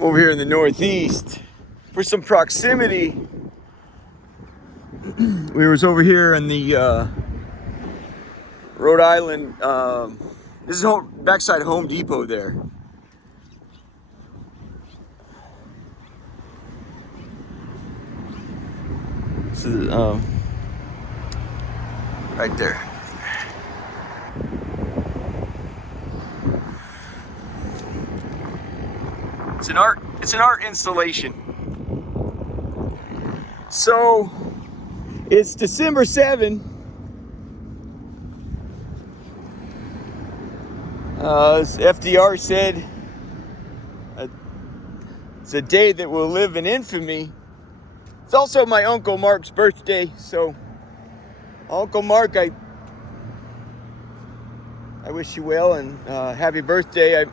over here in the Northeast for some proximity. We was over here in the Rhode Island. This is backside Home Depot there. This is right there. It's an art installation. So it's December 7. As FDR said, it's a day that will live in infamy. It's also my Uncle Mark's birthday, so Uncle Mark, I wish you well and happy birthday.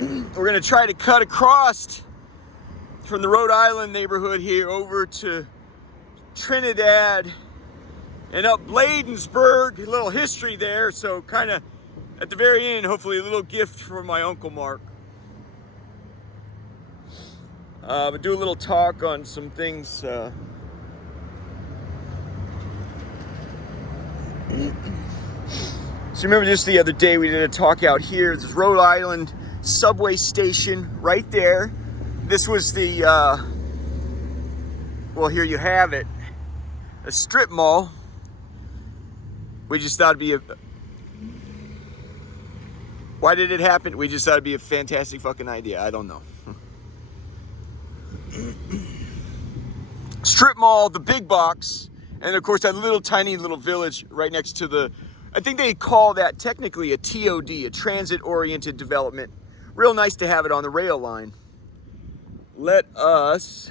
We're gonna try to cut across from the Rhode Island neighborhood here over to Trinidad and up Bladensburg. A little history there, so kind of at the very end, hopefully a little gift for my Uncle Mark. But do a little talk on some things. So remember just the other day we did a talk out here. This Rhode Island subway station right there. This was the, well, here you have it, a strip mall. We just thought it'd be why did it happen? We just thought it'd be a fantastic fucking idea. I don't know. Strip mall, the big box, and of course that little tiny little village right next to the, I think they call that technically a TOD, a transit-oriented development. Real nice to have it on the rail line. Let us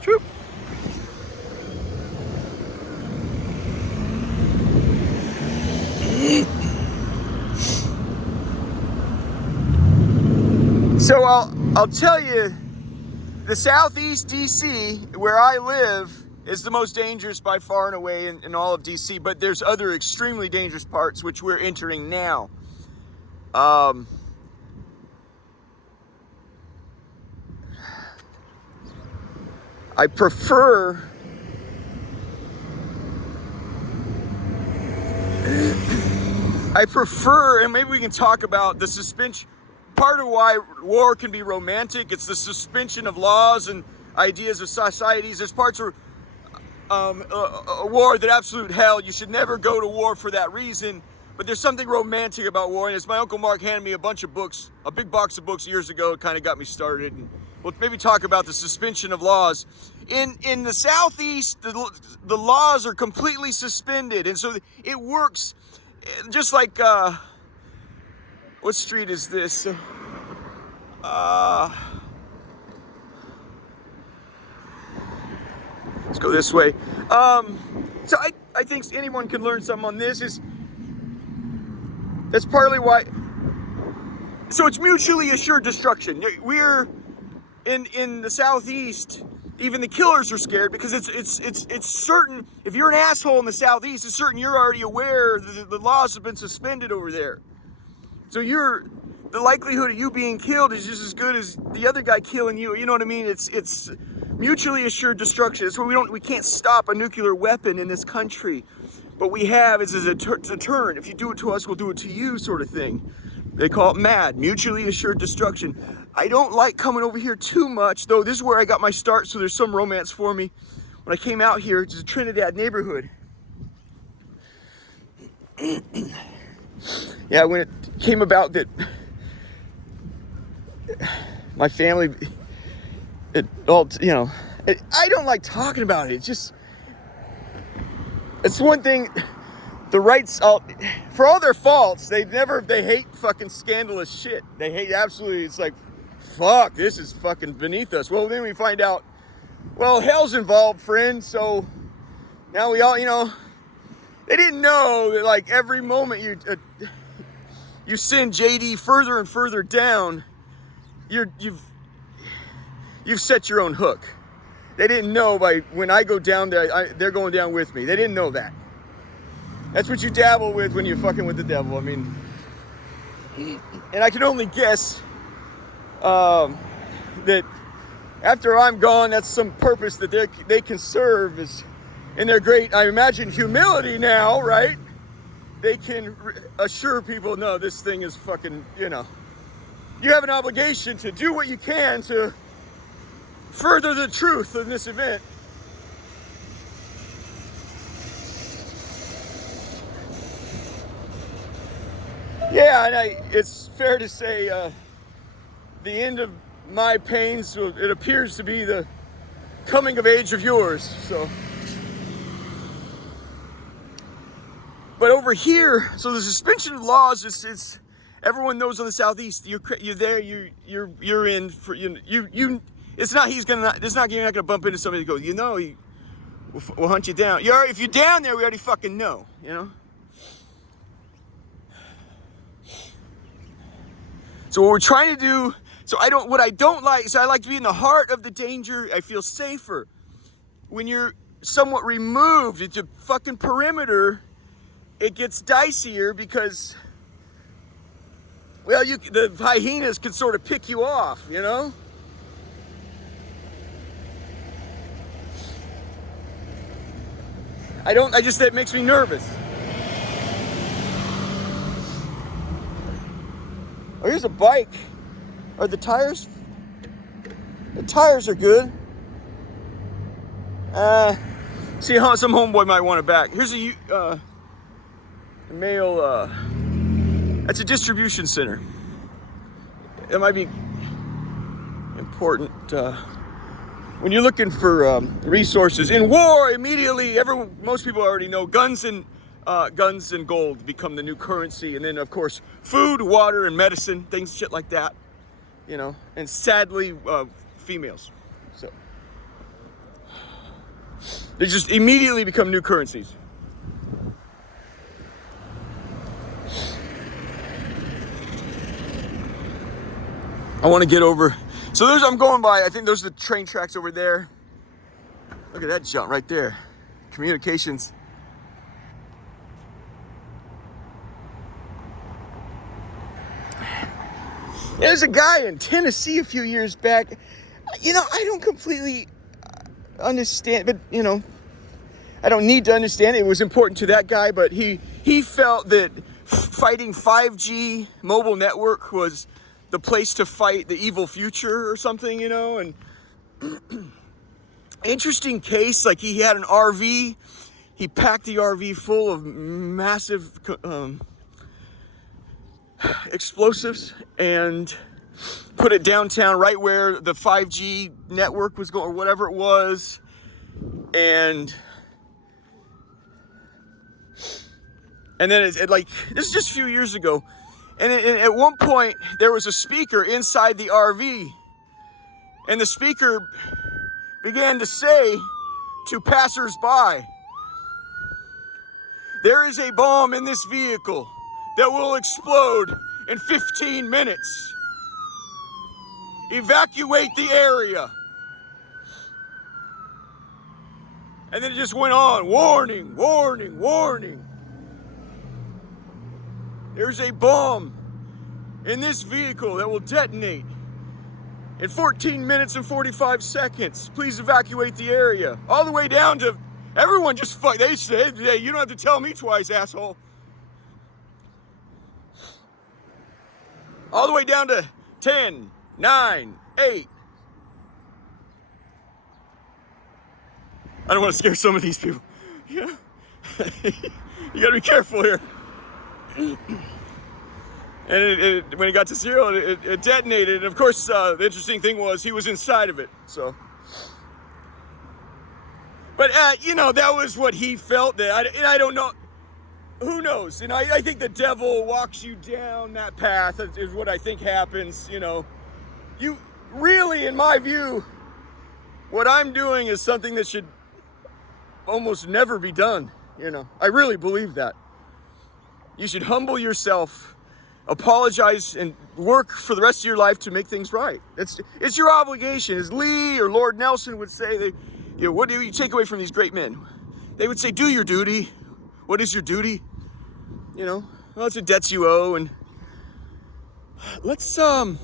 Troop. So I'll tell you, the Southeast DC, where I live, is the most dangerous by far and away in all of DC, but there's other extremely dangerous parts which we're entering now. I prefer and maybe we can talk about the suspension. Part of why war can be romantic, it's the suspension of laws and ideas of societies. There's parts of a war that absolute hell. You should never go to war for that reason. But there's something romantic about war, and as my Uncle Mark handed me a bunch of books, a big box of books years ago, it kind of got me started. And we'll maybe talk about the suspension of laws. In the Southeast, the laws are completely suspended, and so it works just like what street is this? Let's go this way. So I think anyone can learn something on this. That's partly why. So it's mutually assured destruction. We're in the Southeast. Even the killers are scared because it's certain. If you're an asshole in the Southeast, it's certain you're already aware that the laws have been suspended over there. So the likelihood of you being killed is just as good as the other guy killing you. You know what I mean? It's mutually assured destruction. That's why we can't stop a nuclear weapon in this country. What we have is a deterrent. If you do it to us, we'll do it to you, sort of thing. They call it MAD, mutually assured destruction. I don't like coming over here too much, though. This is where I got my start, so there's some romance for me. When I came out here, it's a Trinidad neighborhood. Yeah, when it came about that my family, I don't like talking about it. It's one thing. The rights, for all their faults, they hate fucking scandalous shit. They hate absolutely. It's like, fuck, this is fucking beneath us. Well, then we find out, well, hell's involved, friend. So now we all, they didn't know that like every moment you send JD further and further down, you've set your own hook. They didn't know when I go down there, they're going down with me. They didn't know that. That's what you dabble with when you're fucking with the devil. I mean, and I can only guess that after I'm gone, that's some purpose that they can serve is in their great, I imagine, humility now, right? They can assure people, no, this thing is fucking, you know, you have an obligation to do what you can to further the truth in this event. Yeah, and it's fair to say the end of my pains, it appears to be the coming of age of yours. So, but over here, so the suspension of laws is everyone knows on the southeast. You're there. You're in for you. It's not you're not gonna bump into somebody that goes, you know, we'll hunt you down. If you're down there, we already fucking know, you know. So what we're trying to do, what I don't like, I like to be in the heart of the danger. I feel safer. When you're somewhat removed, it's a fucking perimeter, it gets dicier because, well, the hyenas can sort of pick you off, you know? That makes me nervous. Oh, here's a bike. Are the tires? The tires are good. See how some homeboy might want it back. Here's a male. That's a distribution center. It might be important when you're looking for resources in war. Immediately, most people already know guns and gold become the new currency, and then of course food, water, and medicine, things, shit like that, you know. And sadly, females. So they just immediately become new currencies. I want to get over. So I'm going by. I think those are the train tracks over there. Look at that jump right there. Communications. There's a guy in Tennessee a few years back. You know, I don't completely understand, but, you know, I don't need to understand it. It was important to that guy, but he felt that fighting 5G mobile network was the place to fight the evil future or something, you know. And interesting case, like he had an RV. He packed the RV full of massive explosives and put it downtown right where the 5G network was going, or whatever it was. And then it like, this is just a few years ago. And at one point there was a speaker inside the RV, and the speaker began to say to passersby, there is a bomb in this vehicle that will explode in 15 minutes. Evacuate the area. And then it just went on. Warning, warning, warning. There's a bomb in this vehicle that will detonate in 14 minutes and 45 seconds. Please evacuate the area. All the way down to everyone just fuck. They said, hey, you don't have to tell me twice, asshole. All the way down to 10, 9, 8. I don't want to scare some of these people. Yeah. You gotta be careful here. And when it got to 0, it detonated. And of course, the interesting thing was he was inside of it. So, but you know, that was what he felt. And I don't know. Who knows? And I think the devil walks you down that path is what I think happens. You know, you really, in my view, what I'm doing is something that should almost never be done. You know, I really believe that. You should humble yourself, apologize, and work for the rest of your life to make things right. It's your obligation. As Lee or Lord Nelson would say, what do you take away from these great men? They would say, do your duty, What is your duty? You know, well, it's a debts you owe. And let's, you want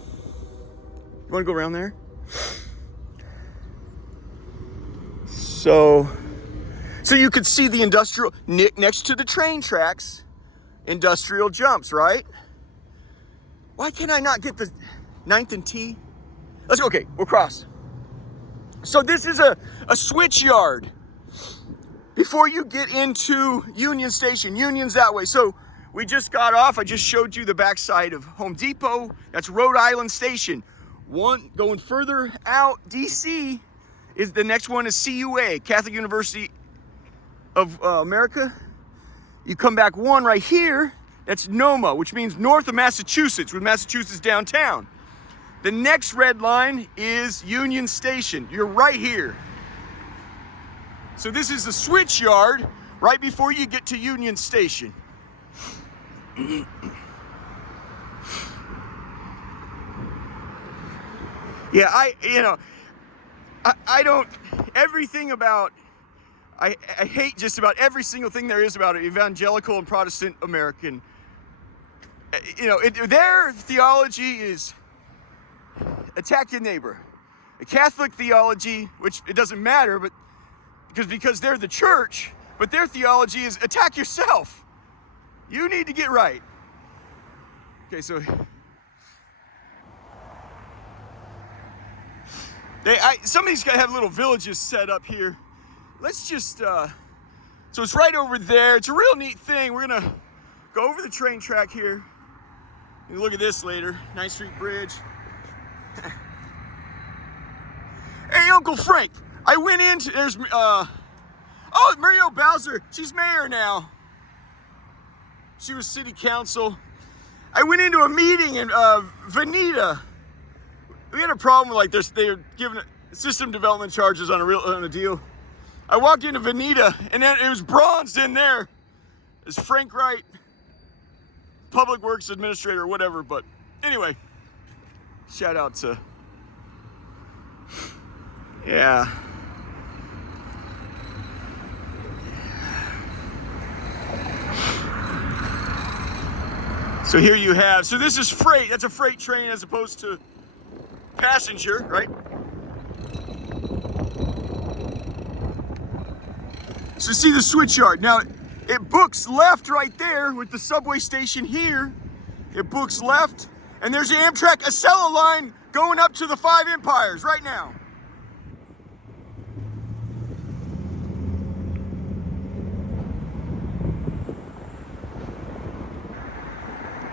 to go around there? So you could see the industrial, next to the train tracks, industrial jumps, right? Why can't I not get the 9th and T? Let's go, okay, we'll cross. So this is a switch yard before you get into Union Station. Union's that way. So we just got off. I just showed you the backside of Home Depot. That's Rhode Island Station. One going further out, DC, is the next one is CUA, Catholic University of America. You come back one right here, that's NOMA, which means north of Massachusetts, with Massachusetts downtown. The next red line is Union Station. You're right here. So this is the switch yard right before you get to Union Station. Yeah, I don't, everything about, I hate just about every single thing there is about it, evangelical and Protestant American. You know, their theology is attack your neighbor. A Catholic theology, which it doesn't matter, but because they're the church, but their theology is attack yourself. You need to get right. Okay, so some of these guys have little villages set up here. Let's just, so it's right over there. It's a real neat thing. We're gonna go over the train track here. You can look at this later. 9th Street Bridge. Hey, Uncle Frank, I went into, there's, oh, Muriel Bowser, she's mayor now. She was city council. I went into a meeting in Veneta. We had a problem with, like, they're giving system development charges on a deal. I walked into Veneta, and then it was bronzed in there. It's Frank Wright, Public Works Administrator or whatever, but anyway, shout out to, yeah. So here you have, so this is freight, that's a freight train as opposed to passenger, right? So see the switch yard. Now, it books left right there with the subway station here. It books left, and there's the Amtrak Acela line going up to the Five Empires right now.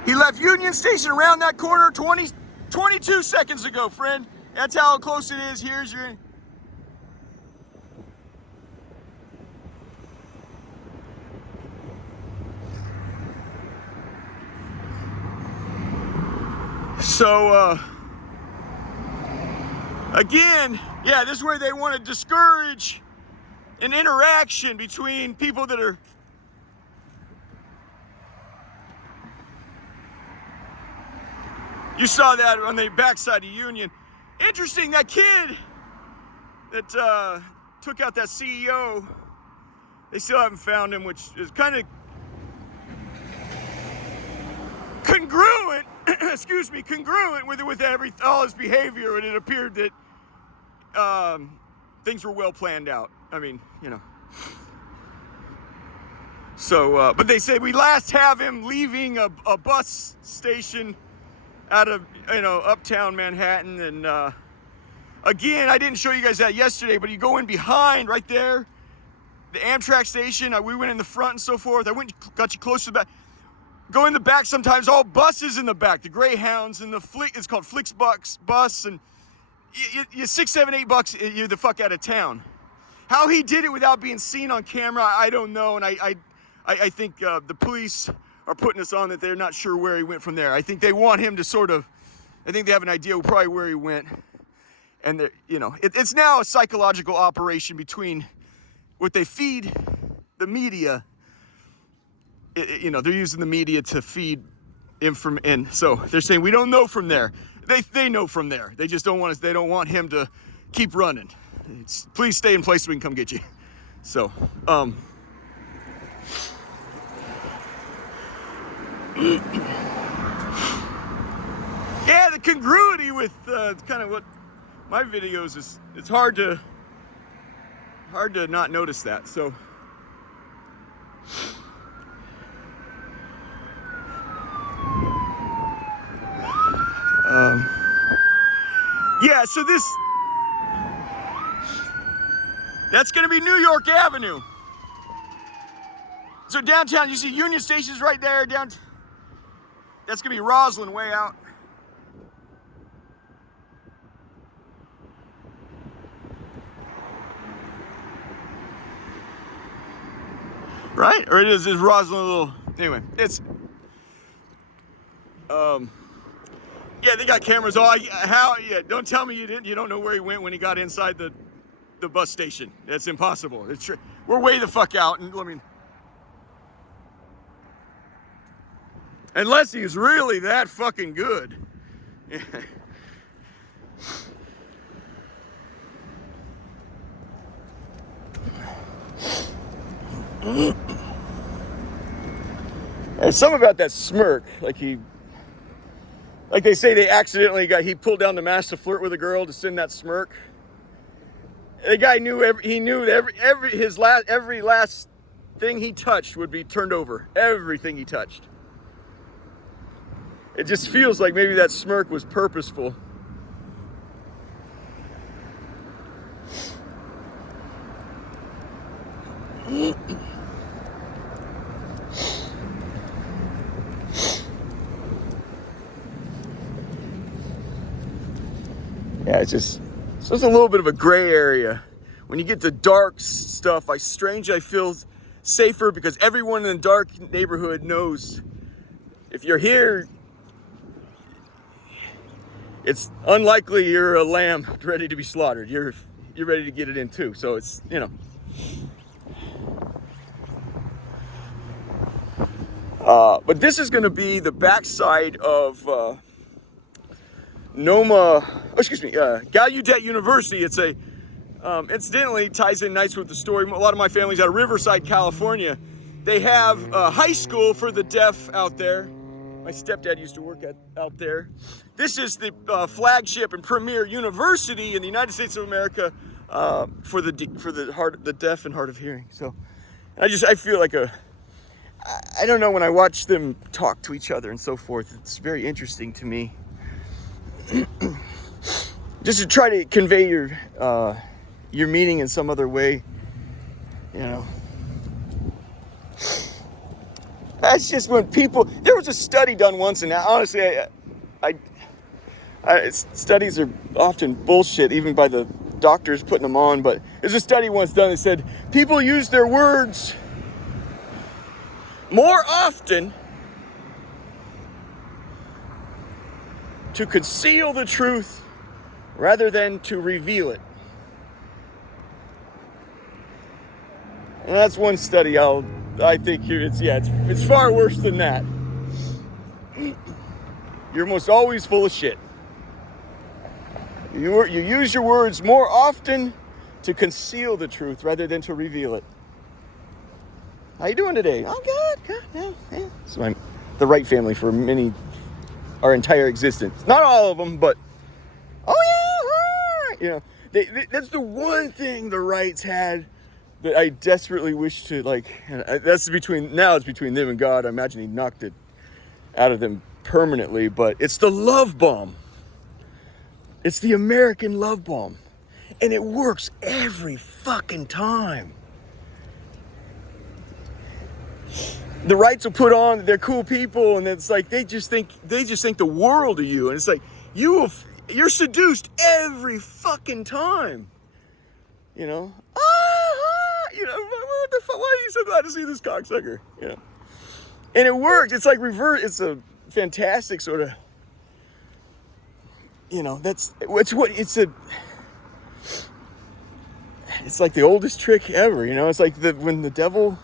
He left Union Station around that corner 22 seconds ago, friend. That's how close it is. Here's your... So, again, yeah, this is where they want to discourage an interaction between people that are... You saw that on the backside of Union. Interesting, that kid that took out that CEO, they still haven't found him, which is kind of congruent, excuse me, congruent with all his behavior, and it appeared that things were well planned out. I mean, you know. So, but they say we last have him leaving a bus station out of, you know, uptown Manhattan. And again, I didn't show you guys that yesterday, but you go in behind right there, the Amtrak station. We went in the front and so forth. I went and got you close to the back. Go in the back sometimes, all buses in the back, the Greyhounds and the it's called Flixbus bus, and you $6, $7, $8, you're the fuck out of town. How he did it without being seen on camera, I don't know, and I think the police are putting us on that they're not sure where he went from there. I think they want him to sort of, I think they have an idea probably where he went. And, you know, it's now a psychological operation between what they feed the media. You know, they're using the media to feed information. So they're saying, we don't know from there. They know from there. They just don't want us, they don't want him to keep running. Please stay in place so we can come get you. So, Yeah, the congruity with kind of what my videos is, it's hard to not notice that. So yeah, so that's gonna be New York Avenue. So downtown, you see Union Station's right there. That's gonna be Roslyn way out. Right? Or is Roslyn a little, anyway, it's, yeah, they got cameras all, yeah, don't tell me you don't know where he went when he got inside the bus station. That's impossible. We're way the fuck out, and I mean, unless he's really that fucking good. There's something about that smirk, like they say he pulled down the mask to flirt with a girl to send that smirk. The guy knew every last thing he touched would be turned over. Everything he touched. It just feels like maybe that smirk was purposeful. Yeah, it's just a little bit of a gray area. When you get to dark stuff, I feel safer because everyone in the dark neighborhood knows if you're here, it's unlikely you're a lamb ready to be slaughtered. You're ready to get it in too. So it's, you know. But this is going to be the backside of Gallaudet University. It's incidentally ties in nice with the story. A lot of my family's out of Riverside, California. They have a high school for the deaf out there. My stepdad used to work out there. This is the flagship and premier university in the United States of America for the deaf and hard of hearing. So I feel like I don't know, when I watch them talk to each other and so forth, it's very interesting to me. Just to try to convey your meaning in some other way, you know. That's just when there was a study done once, and honestly, studies are often bullshit, even by the doctors putting them on, but there's a study once done that said people use their words more often to conceal the truth rather than to reveal it. And that's one study I think it's far worse than that. You're almost always full of shit. You use your words more often to conceal the truth rather than to reveal it. How you doing today? Oh, good. Yeah. So I'm the Wright family for our entire existence. Not all of them, but you know, that's the one thing the Wrights had that I desperately wish to, like, it's between them and God. I imagine he knocked it out of them permanently, but it's the love bomb. It's the American love bomb. And it works every fucking time. The Wrights will put on, they're cool people, and it's like they just think the world of you, and it's like you're seduced every fucking time. You know? You know, what the fuck? Why are you so glad to see this cocksucker? You know? And it worked. It's like reverse. It's a fantastic sort of, you know, it's like the oldest trick ever, you know? It's like when the devil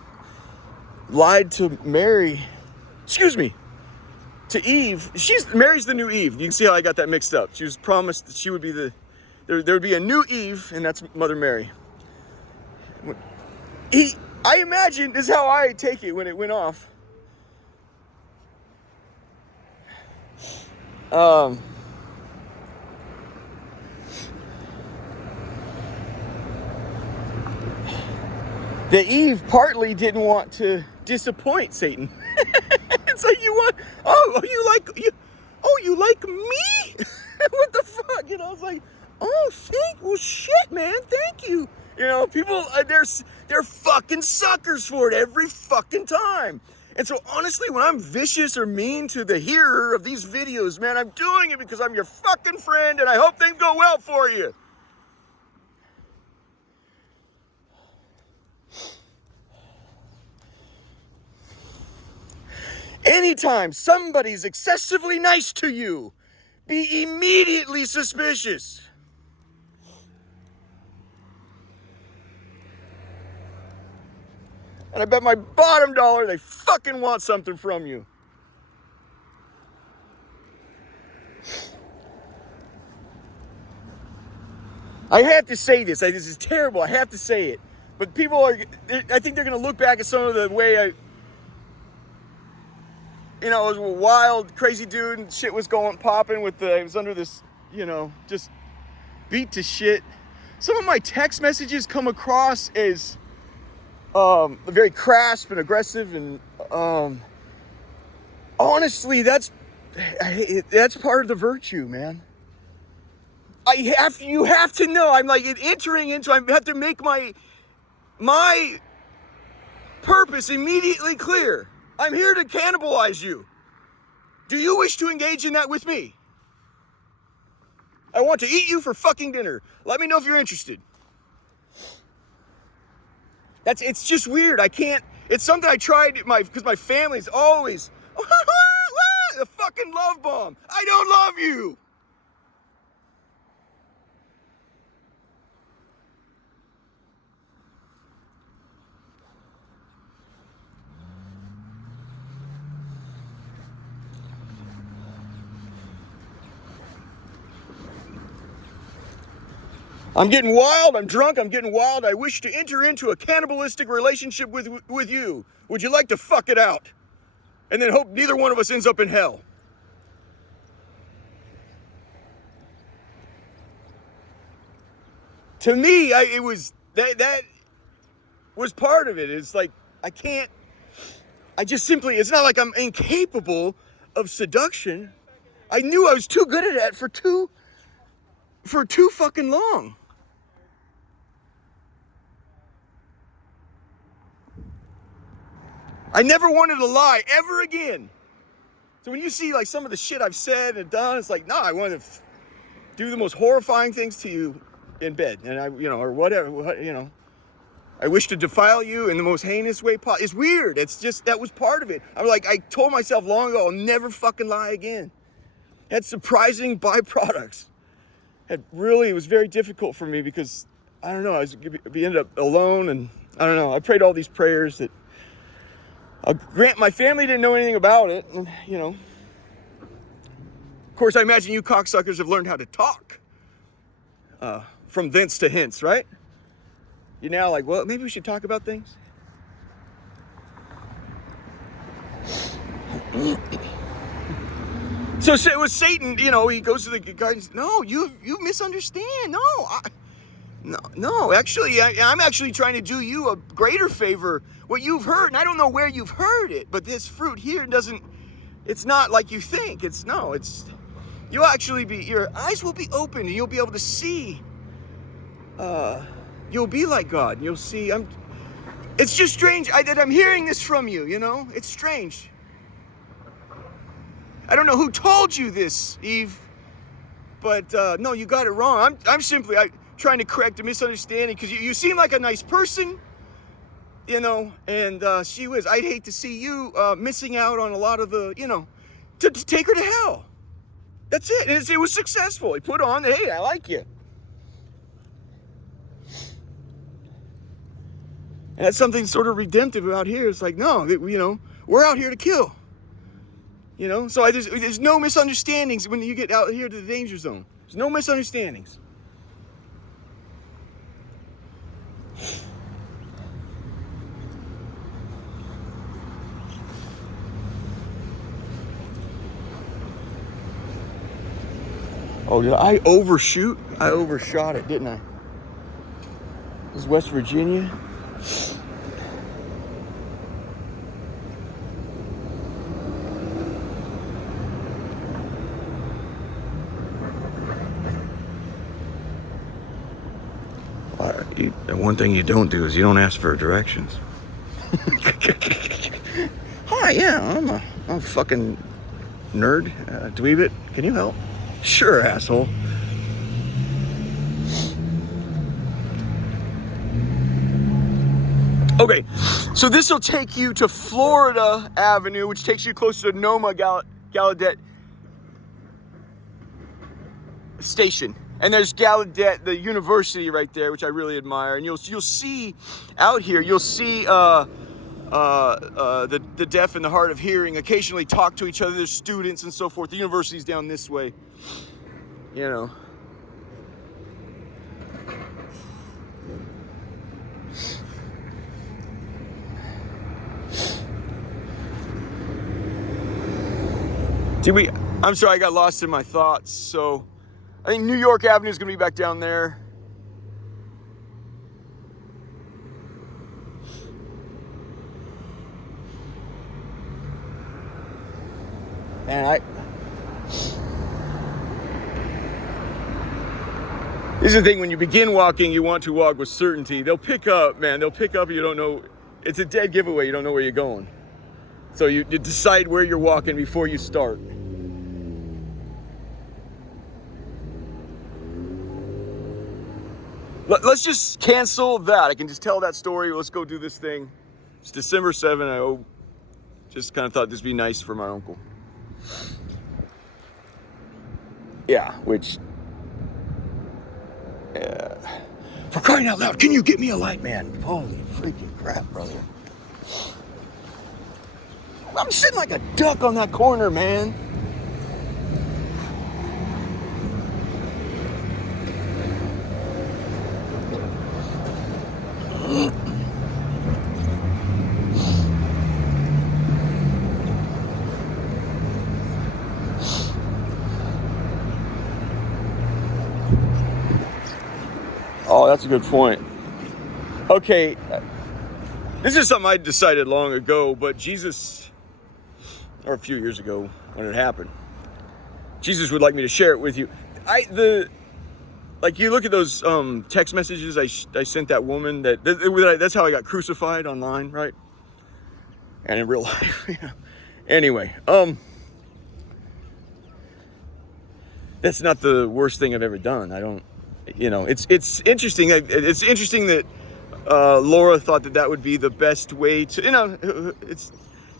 lied to Eve. Mary's the new Eve. You can see how I got that mixed up. She was promised that she would be there would be a new Eve, and that's Mother Mary. I imagine, this is how I take it when it went off. Um, that Eve partly didn't want to disappoint Satan. It's like, you like me? What the fuck? You know, it's like, oh, well, shit, man, thank you. You know, people, they're fucking suckers for it every fucking time. And so honestly, when I'm vicious or mean to the hearer of these videos, man, I'm doing it because I'm your fucking friend and I hope things go well for you. Anytime somebody's excessively nice to you, be immediately suspicious. And I bet my bottom dollar they fucking want something from you. I have to say this. This is terrible. I have to say it. But I think they're going to look back at some of the way I was a wild, crazy dude and shit was popping I was under this, just beat to shit. Some of my text messages come across as very crisp and aggressive, and honestly, that's part of the virtue, man. You have to know. I'm like entering into. I have to make my purpose immediately clear. I'm here to cannibalize you. Do you wish to engage in that with me? I want to eat you for fucking dinner. Let me know if you're interested. It's just weird. I can't. It's something I tried because my family's always the fucking love bomb. I don't love you. I'm getting wild, I'm drunk, I'm getting wild. I wish to enter into a cannibalistic relationship with you. Would you like to fuck it out? And then hope neither one of us ends up in hell. To me, it was that was part of it. It's like it's not like I'm incapable of seduction. I knew I was too good at it for too fucking long. I never wanted to lie ever again. So when you see like some of the shit I've said and done, it's like, no, I want to do the most horrifying things to you in bed, and or whatever, I wish to defile you in the most heinous way possible. It's weird. It's just, that was part of it. I told myself long ago, I'll never fucking lie again. It had surprising byproducts. It was very difficult for me because, I don't know, I ended up alone, and I don't know, I prayed all these prayers that, grant my family didn't know anything about it, and, Of course, I imagine you cocksuckers have learned how to talk. From thence to hence, right? You're now like, well, maybe we should talk about things. So it was Satan, he goes to the guy and says, no, you misunderstand. No, actually, I'm actually trying to do you a greater favor. What you've heard, and I don't know where you've heard it, but this fruit here it's not like you think. You'll actually your eyes will be open and you'll be able to see. You'll be like God. You'll see. It's just strange that I'm hearing this from you, It's strange. I don't know who told you this, Eve, but no, you got it wrong. I'm simply trying to correct a misunderstanding because you seem like a nice person, and she was. I'd hate to see you missing out on a lot of the, to take her to hell. That's it. And it was successful. He put on, hey, I like you. And that's something sort of redemptive about here. It's like, no, we're out here to kill. So there's no misunderstandings when you get out here to the danger zone. There's no misunderstandings. Oh, did I overshoot? I overshot it, didn't I? This is West Virginia. One thing you don't do is you don't ask for directions. Hi, yeah, I'm a fucking nerd. Dweebit, can you help? Sure, asshole. Okay, so this will take you to Florida Avenue, which takes you close to Noma Gallaudet Station. And there's Gallaudet, the university right there, which I really admire. And you'll see out here, you'll see the deaf and the hard of hearing occasionally talk to each other. There's students and so forth. The university's down this way, you know. I'm sorry, I got lost in my thoughts. So I think New York Avenue is going to be back down there. And this is the thing, when you begin walking, you want to walk with certainty. They'll pick up, man. They'll pick up, you don't know. It's a dead giveaway. You don't know where you're going. So you decide where you're walking before you start. Let's just cancel that. I can just tell that story. Let's go do this thing. It's December 7th. Just kind of thought this would be nice for my uncle. Yeah, which... for crying out loud, can you get me a light, man? Holy freaking crap, brother. I'm sitting like a duck on that corner, man. Oh, that's a good point. Okay, this is something I decided long ago, but Jesus, or a few years ago when it happened, Jesus would like me to share it with you. Like you look at those text messages I sent that woman, that's how I got crucified online, right? And in real life, yeah. Anyway, that's not the worst thing I've ever done. I don't, it's interesting. It's interesting that Laura thought that would be the best way to,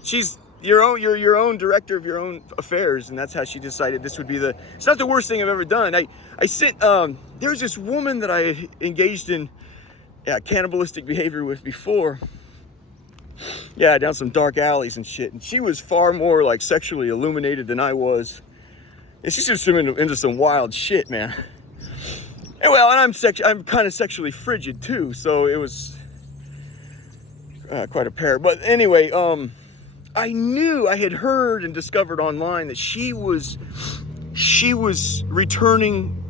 she's your own director of your own affairs, and that's how she decided this would be it's not the worst thing I've ever done. I sent, there was this woman that I engaged in cannibalistic behavior with before. Yeah, down some dark alleys and shit, and she was far more like sexually illuminated than I was. And she's just into some wild shit, man. And well, and I'm kind of sexually frigid too, so it was quite a pair. But anyway, I knew, I had heard and discovered online that she was returning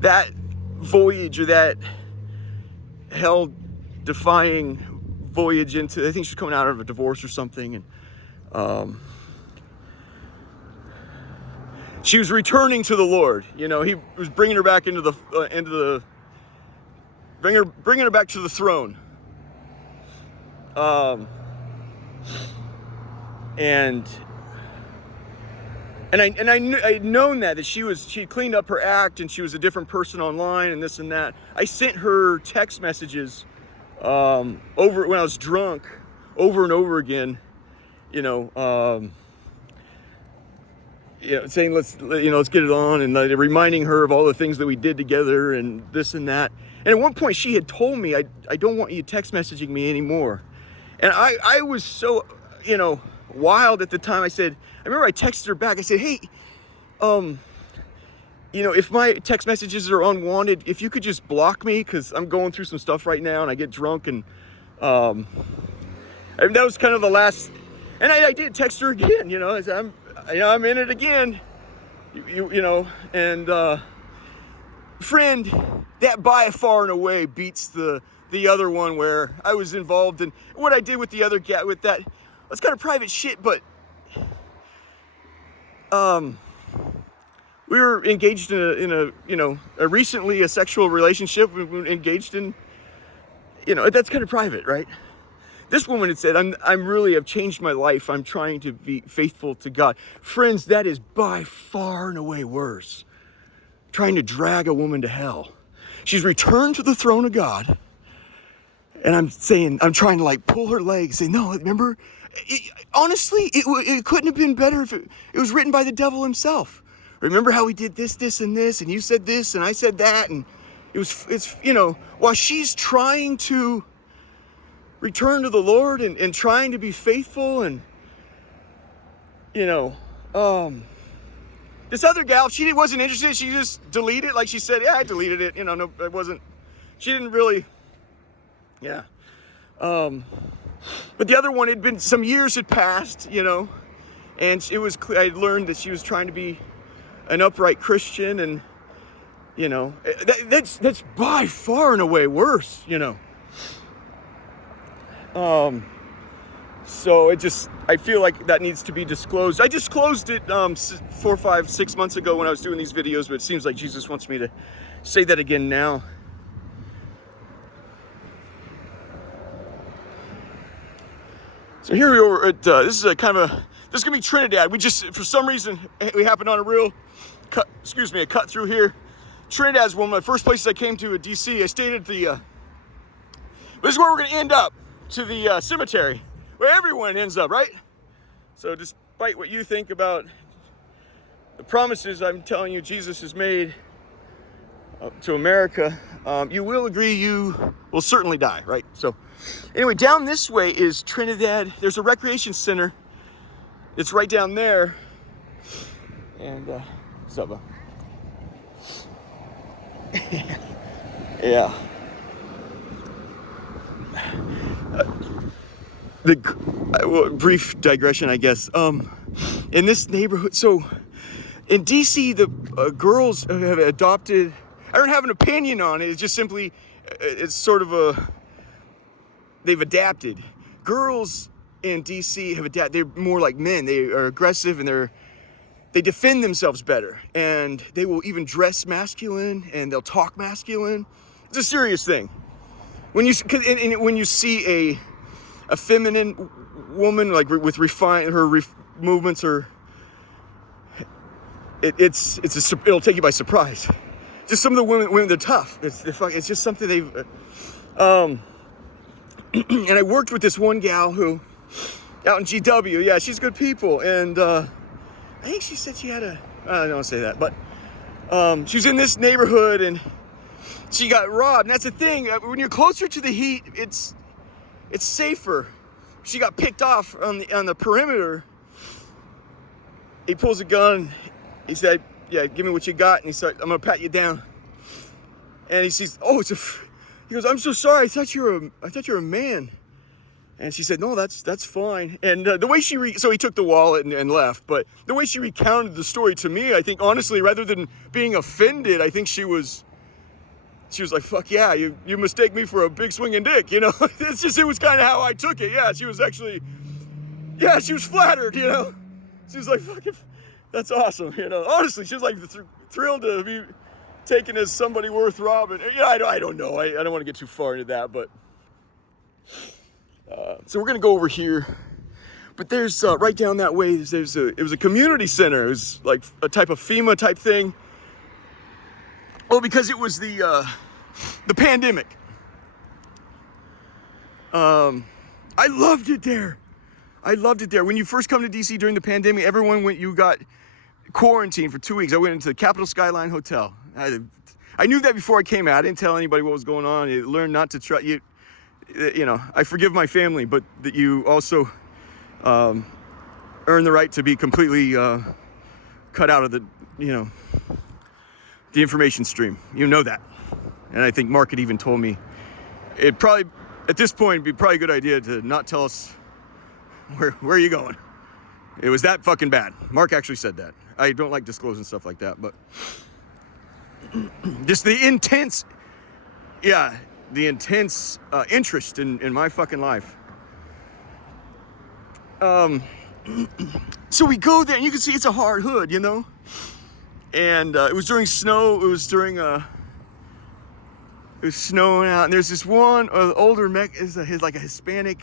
that voyage, or that hell-defying voyage into, I think she's coming out of a divorce or something, and she was returning to the Lord. He was bringing her back into the bringing her back to the throne. And I knew, I'd known that she cleaned up her act and she was a different person online and this and that. I sent her text messages over when I was drunk, over and over again, saying let's get it on, and reminding her of all the things that we did together and this and that. And at one point she had told me, I don't want you text messaging me anymore. And I was so, wild at the time. I remember I texted her back. I said, hey, if my text messages are unwanted, if you could just block me, because I'm going through some stuff right now and I get drunk, and that was kind of the last. And I did text her again, I said, I'm in it again, and friend, that by far and away beats the other one where I was involved in what I did with the other guy with that. It's kind of private shit, but we were engaged in a recently a sexual relationship. We were engaged in, that's kind of private, right? This woman had said, I've changed my life. I'm trying to be faithful to God. Friends, that is by far and away worse. Trying to drag a woman to hell. She's returned to the throne of God. And I'm trying to like pull her legs, say, no, remember, honestly, it couldn't have been better if it was written by the devil himself. Remember how we did this, and this, and you said this, and I said that, and it's while she's trying to return to the Lord and trying to be faithful, and this other gal, she wasn't interested. She just deleted, like she said, yeah, I deleted it. No, it wasn't. She didn't really. Yeah. But the other one had been, some years had passed, and it was clear, I learned that she was trying to be an upright Christian, and, that's by far and away worse, So I feel like that needs to be disclosed. I disclosed it 4, 5, 6 months ago when I was doing these videos, but it seems like Jesus wants me to say that again now. So here we are at, this is this is gonna be Trinidad. For some reason, we happened on a cut through here. Trinidad is one of my first places I came to at DC. I stayed at this is where we're gonna end up, to the cemetery, where everyone ends up, right? So despite what you think about the promises I'm telling you Jesus has made to America, you will agree you will certainly die, right? So anyway, down this way is Trinidad. There's a recreation center. It's right down there. And, what's up, bro? Yeah. Brief digression, I guess. In this neighborhood, so in DC, the girls have adopted, I don't have an opinion on it. It's just simply, it's sort of they've adapted. Girls in DC have adapted. They're more like men. They are aggressive, and they defend themselves better. And they will even dress masculine, and they'll talk masculine. It's a serious thing. When you see a feminine woman, like with movements, it'll take you by surprise. Just some of the women, they're tough. It's just something they've. And I worked with this one gal who, out in GW, yeah, she's good people, and I think she said she had I don't want to say that, but she was in this neighborhood and she got robbed. And that's the thing, when you're closer to the heat, it's safer. She got picked off on the perimeter. He pulls a gun. He said, "Yeah, give me what you got." And he said, "I'm gonna pat you down." And he sees, he goes, "I'm so sorry. I thought you were a man." And she said, "No, that's fine." And the way so he took the wallet and left. But the way she recounted the story to me, I think honestly, rather than being offended, I think she was like, "Fuck yeah, you mistake me for a big swinging dick," it was kind of how I took it. Yeah, she was flattered, She was like, "Fucking, that's awesome," Honestly, she was like thrilled to be taken as somebody worth robbing. I don't know. I don't want to get too far into that, but so we're gonna go over here. But there's right down that way. It was a community center. It was like a type of FEMA type thing. Well, because it was the pandemic. I loved it there. When you first come to DC during the pandemic, you got quarantined for 2 weeks. I went into the Capitol Skyline Hotel. I knew that before I came out. I didn't tell anybody what was going on. You learn not to try. I forgive my family, but that you also earn the right to be completely cut out of the information stream. That. And I think Mark had even told me it probably, at this point, it'd be probably a good idea to not tell us where are you going. It was that fucking bad. Mark actually said that. I don't like disclosing stuff like that, but just the intense, yeah, the intense interest in my fucking life. So we go there, and you can see it's a hard hood, you know? And it was during snow, it was snowing out, and there's this one older he's like a Hispanic,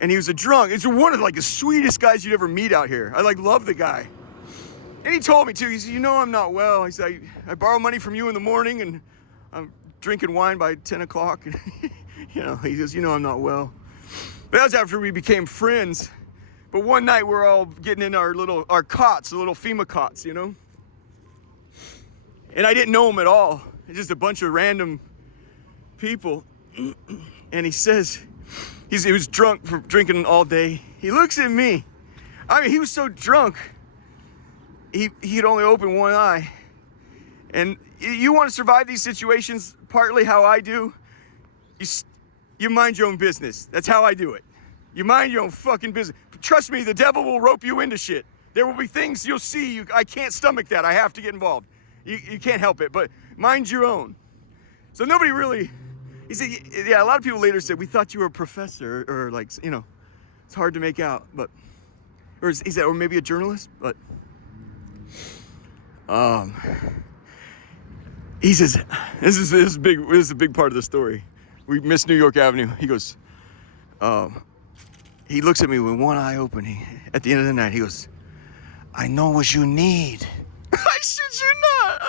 and he was a drunk. It's one of like the sweetest guys you'd ever meet out here. I like love the guy. And he told me too, he said, you know I'm not well. He said, I borrow money from you in the morning, and I'm drinking wine by 10 o'clock. You know, he says, you know I'm not well. But that was after we became friends. But one night we're all getting in our cots, the little FEMA cots, you know? And I didn't know him at all. It's just a bunch of random people. And he says, he was drunk from drinking all day. He looks at me. I mean, he was so drunk, he could only open one eye. And you want to survive these situations, partly how I do, you mind your own business. That's how I do it. You mind your own fucking business. Trust me, the devil will rope you into shit. There will be things you'll see, I can't stomach that. I have to get involved. You can't help it, but mind your own. So nobody really, he said, yeah, a lot of people later said, we thought you were a professor, or like, you know, it's hard to make out, but, or he said, or maybe a journalist, but, he says, this is a big part of the story. We missed New York Avenue. He goes, he looks at me with one eye open. At the end of the night, he goes, I know what you need. I shit you not.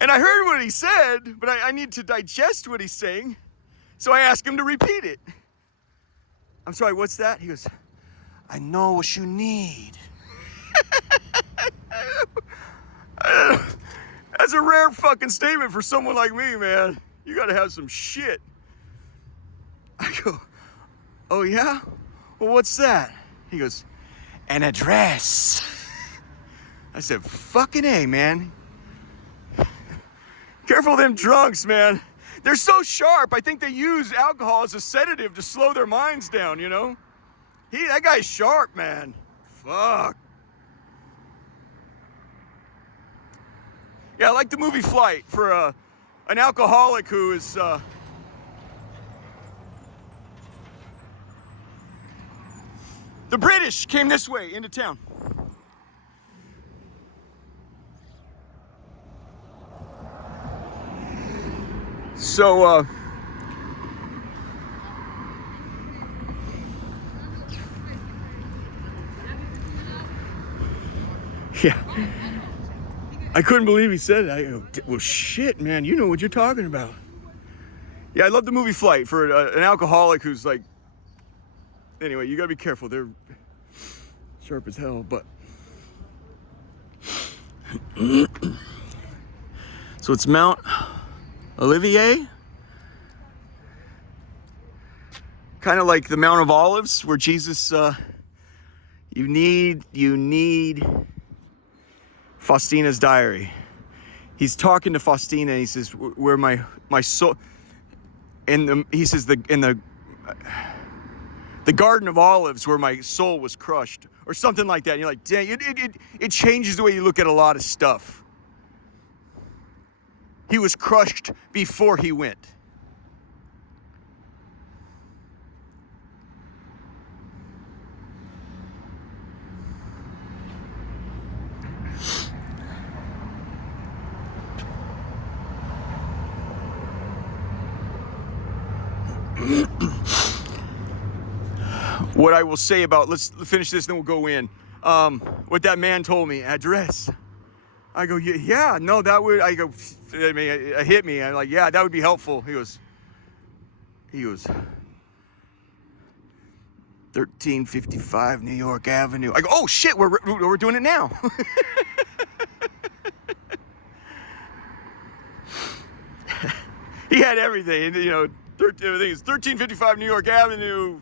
And I heard what he said, but I need to digest what he's saying. So I asked him to repeat it. I'm sorry, what's that? He goes, I know what you need. That's a rare fucking statement for someone like me, man. You gotta have some shit. I go, oh yeah? Well, what's that? He goes, an address. I said, fucking A, man. Careful of them drunks, man. They're so sharp. I think they use alcohol as a sedative to slow their minds down, you know? That guy's sharp, man. Fuck. Yeah, I like the movie Flight for an alcoholic who is the British came this way into town. So yeah, I couldn't believe he said it. I go, well, shit, man, you know what you're talking about. Yeah, I love the movie Flight for an alcoholic who's like, anyway, you gotta be careful. They're sharp as hell, but. So it's Mount Olivier. Kind of like the Mount of Olives where Jesus, you need Faustina's diary. He's talking to Faustina and he says, where my soul, he says in the Garden of Olives where my soul was crushed, or something like that. And you're like, dang, it changes the way you look at a lot of stuff. He was crushed before he went. What I will say about, let's finish this, then we'll go in. What that man told me, address. I go, yeah, no, that would, I go, I mean, it hit me. I'm like, yeah, that would be helpful. He goes, 1355 New York Avenue. I go, oh shit, we're doing it now. He had everything, you know, everything is 1355 New York Avenue.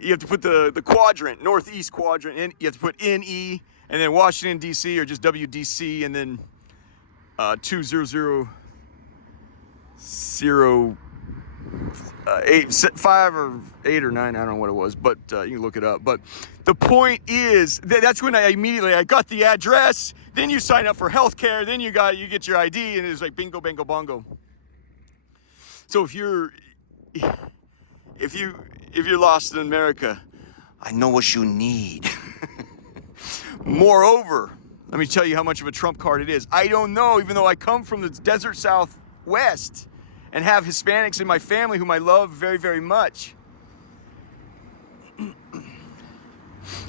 You have to put the quadrant, northeast quadrant, in. You have to put NE, and then Washington, D.C., or just WDC, and then 20001. 5 or 8 or 9, I don't know what it was, but you can look it up. But the point is, that's when I got the address. Then you sign up for healthcare. Then you get your ID, and it's like bingo, bango, bongo. So if you're lost in America, I know what you need. Moreover, let me tell you how much of a trump card it is. I don't know, even though I come from the desert Southwest and have Hispanics in my family whom I love very, very much.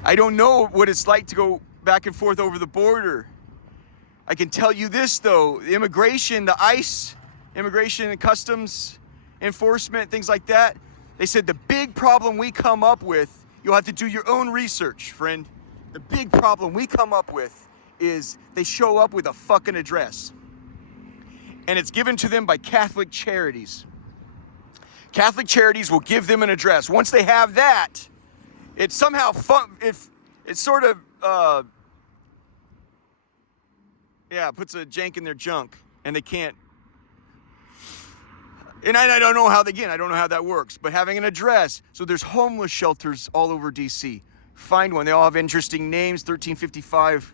I don't know what it's like to go back and forth over the border. I can tell you this, though. The immigration, the ICE, immigration and customs enforcement, things like that, they said the big problem we come up with, you'll have to do your own research, friend. The big problem we come up with is they show up with a fucking address. And it's given to them by Catholic Charities. Catholic Charities will give them an address. Once they have that, it somehow puts a jank in their junk, and they can't. And I don't know how that works, but having an address. So there's homeless shelters all over DC. Find one. They all have interesting names. 1355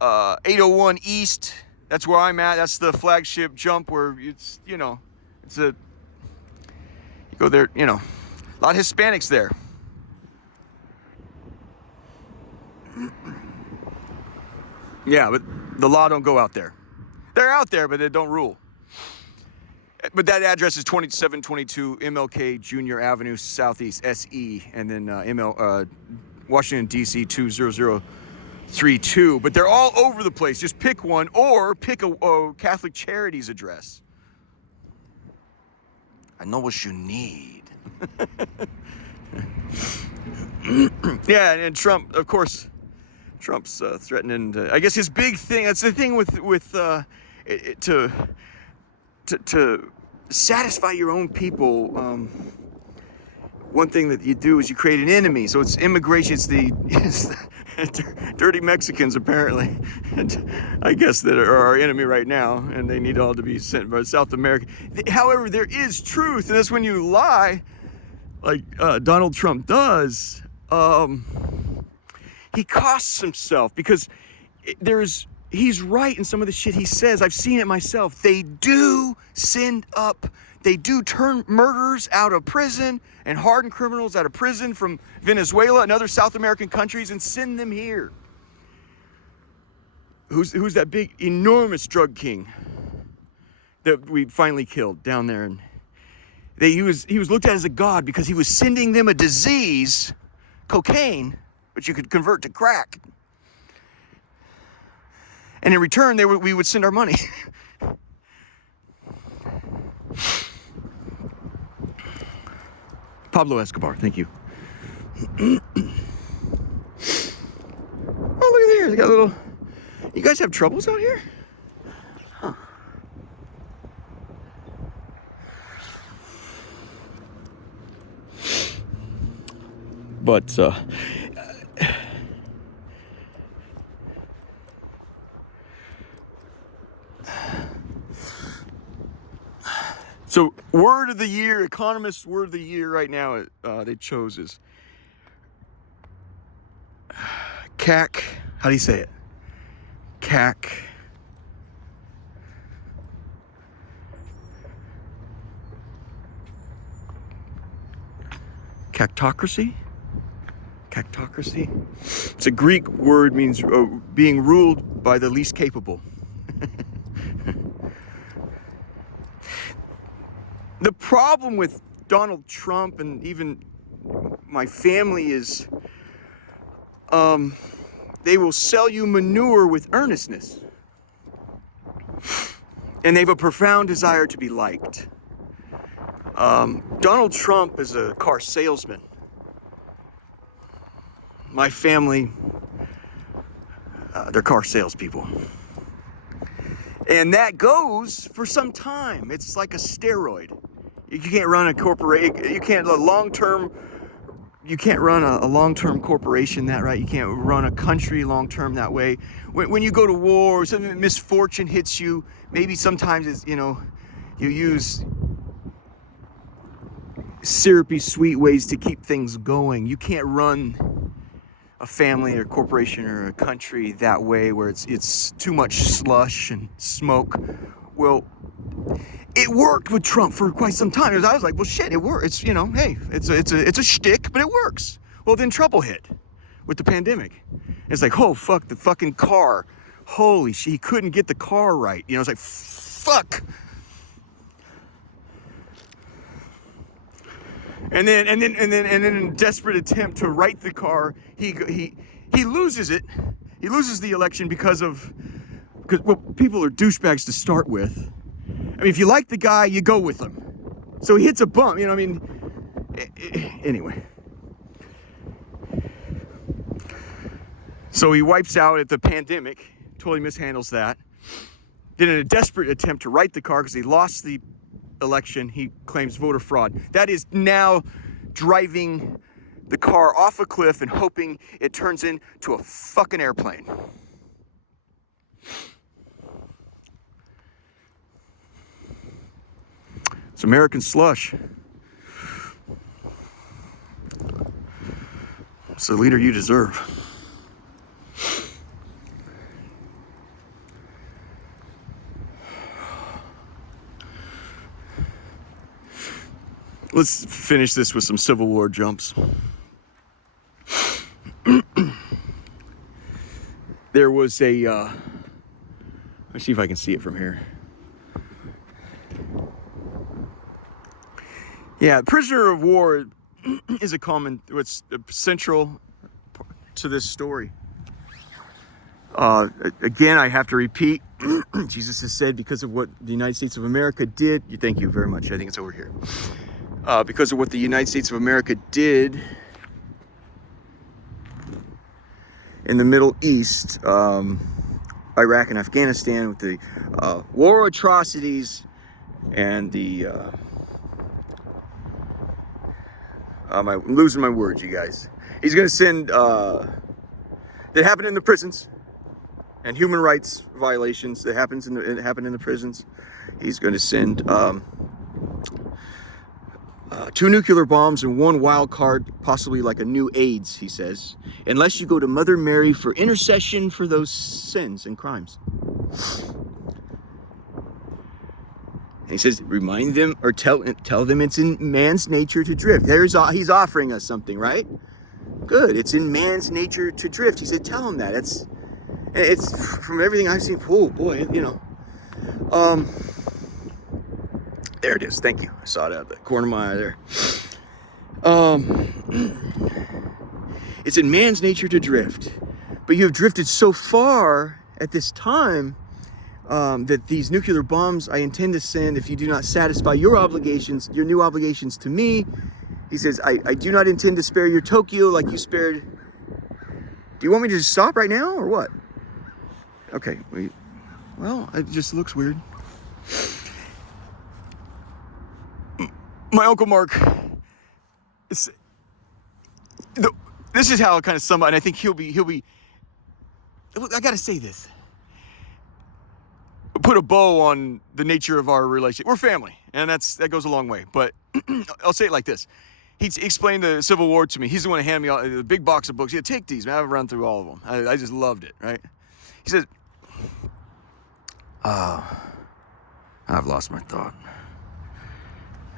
801 East. That's where I'm at. That's the flagship jump where you go there, a lot of Hispanics there. Yeah, but the law don't go out there. They're out there, but they don't rule. But that address is 2722 MLK Jr. Avenue Southeast, SE, and then Washington, D.C. 20032. But they're all over the place. Just pick one, or pick a Catholic Charities address. I know what you need. Yeah, and Trump, of course, Trump's threatening. I guess his big thing. That's the thing to satisfy your own people. One thing that you do is you create an enemy. So it's immigration. It's the dirty Mexicans, apparently. And I guess that are our enemy right now, and they need all to be sent by South America. However, there is truth, and that's when you lie, like Donald Trump does. He costs himself because he's right in some of the shit he says. I've seen it myself. They do turn murderers out of prison and hardened criminals out of prison from Venezuela and other South American countries and send them here. Who's that big, enormous drug king that we finally killed down there? And he was looked at as a god because he was sending them a disease, cocaine, which you could convert to crack. And in return, we would send our money. Pablo Escobar, thank you. Oh, look at there. They got little. You guys have troubles out here? Huh. But, so, word of the year, Economist word of the year right now, they chose is CAC. How do you say it? CAC. Cactocracy? Cactocracy? It's a Greek word, means being ruled by the least capable. The problem with Donald Trump and even my family is they will sell you manure with earnestness. And they have a profound desire to be liked. Donald Trump is a car salesman. My family, they're car salespeople. And that goes for some time. It's like a steroid. You can't run a corporation. You can't run a long-term corporation that right. You can't run a country long-term that way. When you go to war, or some misfortune hits you, maybe sometimes it's You use syrupy, sweet ways to keep things going. You can't run a family or a corporation or a country that way where it's too much slush and smoke. Well, it worked with Trump for quite some time. I was like, well, shit, it works. It's, you know, hey, it's a shtick, but it works. Well, then trouble hit with the pandemic. It's like, oh, fuck, the fucking car. Holy shit, he couldn't get the car right. You know, it's like, fuck. And then in a desperate attempt to right the car, he loses it. He loses the election because well, people are douchebags to start with. I mean, if you like the guy, you go with him. So he hits a bump, you know, I mean, anyway. So he wipes out at the pandemic, totally mishandles that. Then in a desperate attempt to right the car because he lost the election, he claims voter fraud. That is now driving the car off a cliff and hoping it turns into a fucking airplane. It's American slush. It's the leader you deserve. Let's finish this with some Civil War jumps. There was a, let's see if I can see it from here. Yeah, prisoner of war is what's central to this story. Again, I have to repeat, Jesus has said because of what the United States of America did, thank you very much, I think it's over here. Because of what the United States of America did in the Middle East, Iraq and Afghanistan, with the war atrocities and the I'm losing my words, you guys. He's going to send that happened in the prisons and human rights violations that happened in the prisons. He's going to send 2 nuclear bombs and 1 wild card, possibly like a new AIDS, he says, unless you go to Mother Mary for intercession for those sins and crimes. And he says, remind them or tell them it's in man's nature to drift. He's offering us something, right? Good. It's in man's nature to drift. He said, tell him that. It's from everything I've seen. Oh boy, you know. There it is. Thank you. I saw it out of the corner of my eye there. It's in man's nature to drift, but you have drifted so far at this time that these nuclear bombs I intend to send, if you do not satisfy your obligations, your new obligations to me, he says, I do not intend to spare your Tokyo like you spared. Do you want me to just stop right now or what? Okay. Well, it just looks weird. My Uncle Mark, this is how I kind of sum up, and I think he'll be, I gotta say this. Put a bow on the nature of our relationship. We're family, and that goes a long way, but I'll say it like this. He explained the Civil War to me. He's the one who handed me all, the big box of books. Yeah, take these, man. I've run through all of them. I just loved it, right? He said, I've lost my thought.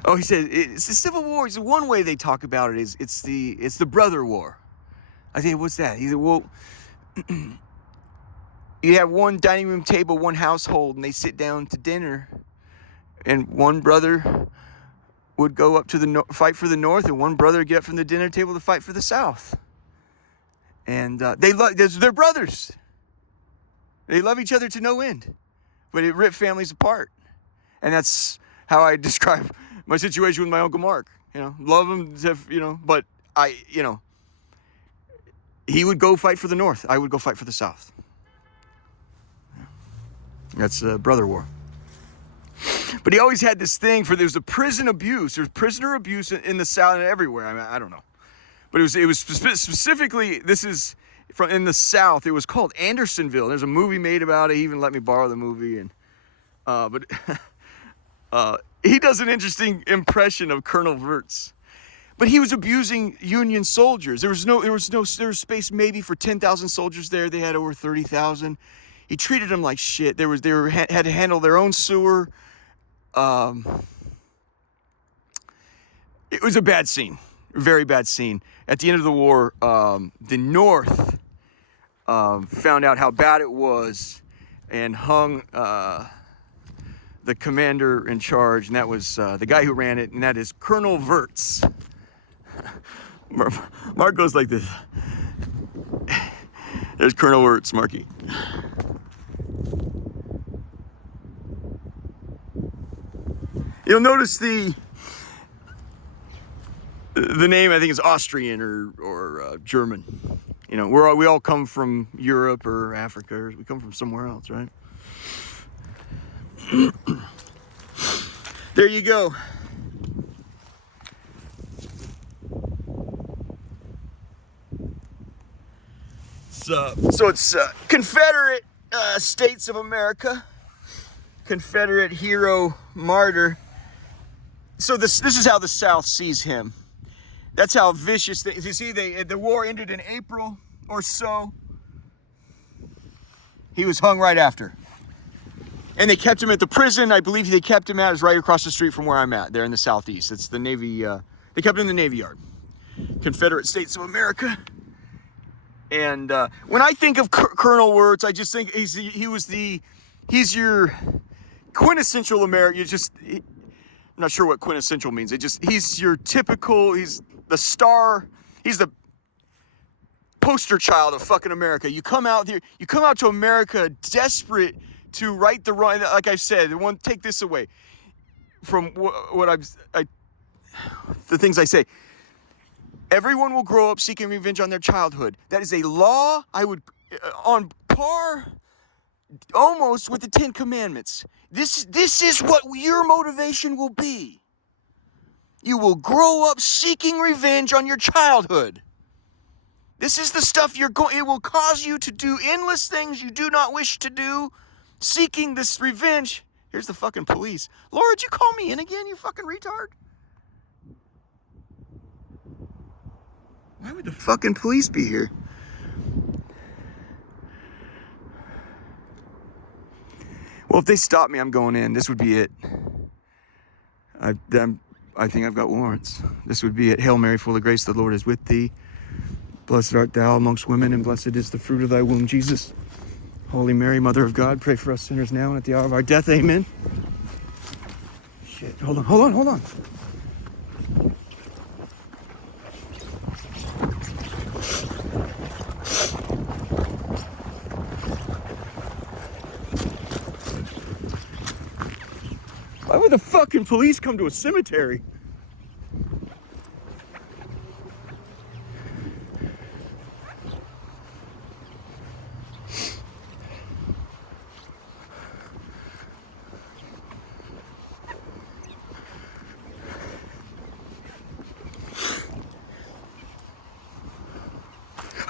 Oh, he said, it's the Civil War. It's one way they talk about it is it's the brother war. I said, what's that? He said, well, you have one dining room table, one household, and they sit down to dinner, and one brother would go up to fight for the North, and one brother would get up from the dinner table to fight for the South. And they're brothers. They love each other to no end, but it ripped families apart. And that's how I describe my situation with my Uncle Mark. You know, love him, but he would go fight for the North. I would go fight for the South. That's brother war. But he always had this thing there's a prison abuse. There's prisoner abuse in the South and everywhere. I mean, I don't know. But it was specifically, this is in the South. It was called Andersonville. There's a movie made about it. He even let me borrow the movie. But He does an interesting impression of Colonel Wirtz. But he was abusing Union soldiers. There was space maybe for 10,000 soldiers there. They had over 30,000. He treated them like shit. Had to handle their own sewer. It was a bad scene, very bad scene. At the end of the war, the North found out how bad it was and hung the commander in charge, and that was the guy who ran it, and that is Colonel Wirtz. Mark goes like this. There's Colonel Wirtz, Marky. You'll notice the name, I think, is Austrian or German. You know, we all come from Europe or Africa, or we come from somewhere else, right? There you go. So it's Confederate States of America, Confederate hero, martyr. So this is how the South sees him. That's how vicious. You see, the war ended in April or so. He was hung right after. And they kept him at the prison. I believe they kept him is right across the street from where I'm at, there in the Southeast. It's the Navy, they kept him in the Navy Yard. Confederate States of America. And when I think of Colonel Wirtz, I just think he's your quintessential American. I'm not sure what quintessential means. He's your typical, he's the star, he's the poster child of fucking America. You come out to America desperate to right the wrong. Like I said, take this away from the things I say. Everyone will grow up seeking revenge on their childhood. That is a law on par almost with the Ten Commandments. This is what your motivation will be. You will grow up seeking revenge on your childhood. This is the stuff it will cause you to do endless things you do not wish to do, seeking this revenge. Here's the fucking police. Laura, did you call me in again, you fucking retard? Why would the fucking police be here? Well, if they stop me, I'm going in. This would be it. I think I've got warrants. This would be it. Hail Mary, full of grace, the Lord is with thee. Blessed art thou amongst women, and blessed is the fruit of thy womb, Jesus. Holy Mary, Mother of God, pray for us sinners now and at the hour of our death. Amen. Shit, hold on. Why would the fucking police come to a cemetery?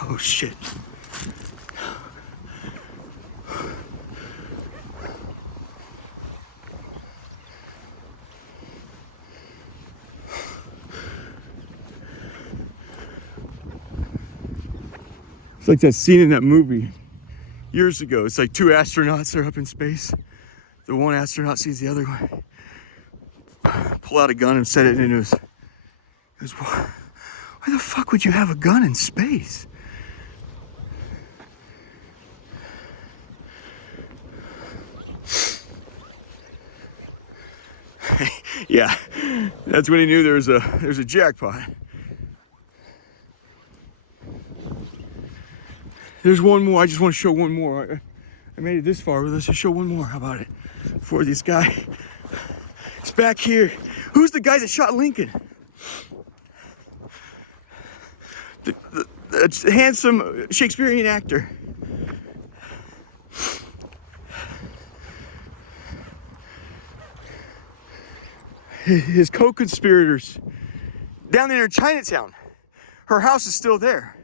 Oh shit. It's like that scene in that movie years ago. It's like two astronauts are up in space. The one astronaut sees the other one pull out a gun and set it into his. Why the fuck would you have a gun in space? Yeah, that's when he knew there's a jackpot. There's one more. I just want to show one more. I made it this far, but let's just show one more. How about it? For this guy. It's back here. Who's the guy that shot Lincoln? The handsome Shakespearean actor. His co-conspirators down there in Chinatown. Her house is still there.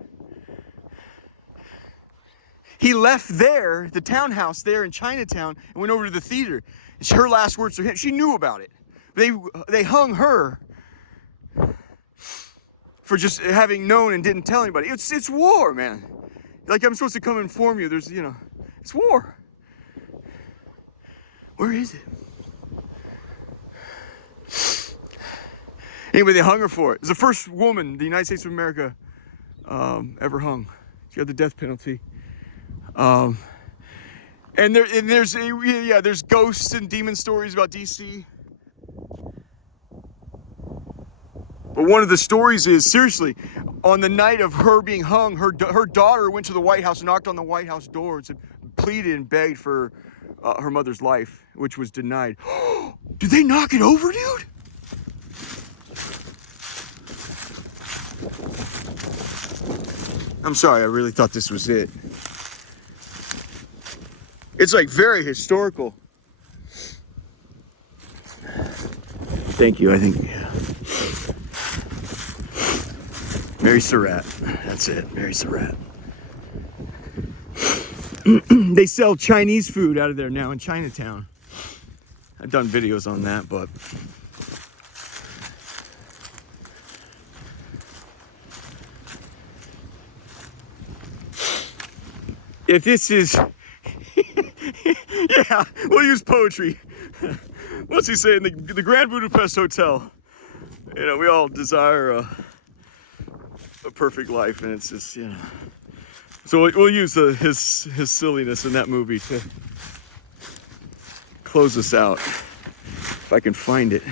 He left there, the townhouse there in Chinatown, and went over to the theater. It's her last words to him. She knew about it. They hung her for just having known and didn't tell anybody. It's war, man. Like, I'm supposed to come inform you. There's, it's war. Where is it? Anyway, they hung her for it. It's the first woman the United States of America ever hung. She got the death penalty. And there's ghosts and demon stories about DC. But one of the stories is, seriously, on the night of her being hung, her daughter went to the White House, knocked on the White House door, and pleaded and begged for her mother's life, which was denied. Did they knock it over, dude? I'm sorry, I really thought this was it. It's like very historical. Thank you, I think. Yeah. Mary Surratt. That's it, Mary Surratt. They sell Chinese food out of there now in Chinatown. I've done videos on that, but if this is yeah, we'll use poetry. What's he saying? The Grand Budapest Hotel. We all desire a perfect life, and it's just, So we'll use his silliness in that movie to close us out, if I can find it.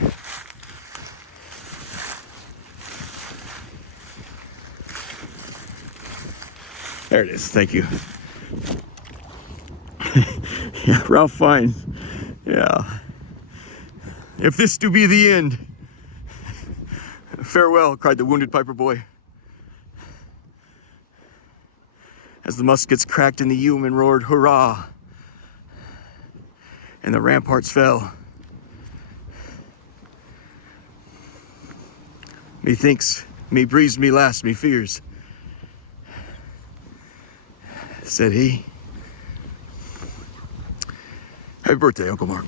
There it is. Thank you. Yeah, Ralph Fiennes. Yeah. If this do be the end, farewell, cried the wounded piper boy. As the muskets cracked and the yeomen roared, hurrah! And the ramparts fell. Methinks, me breathes me last, me fears, said he. Happy birthday, Uncle Mark.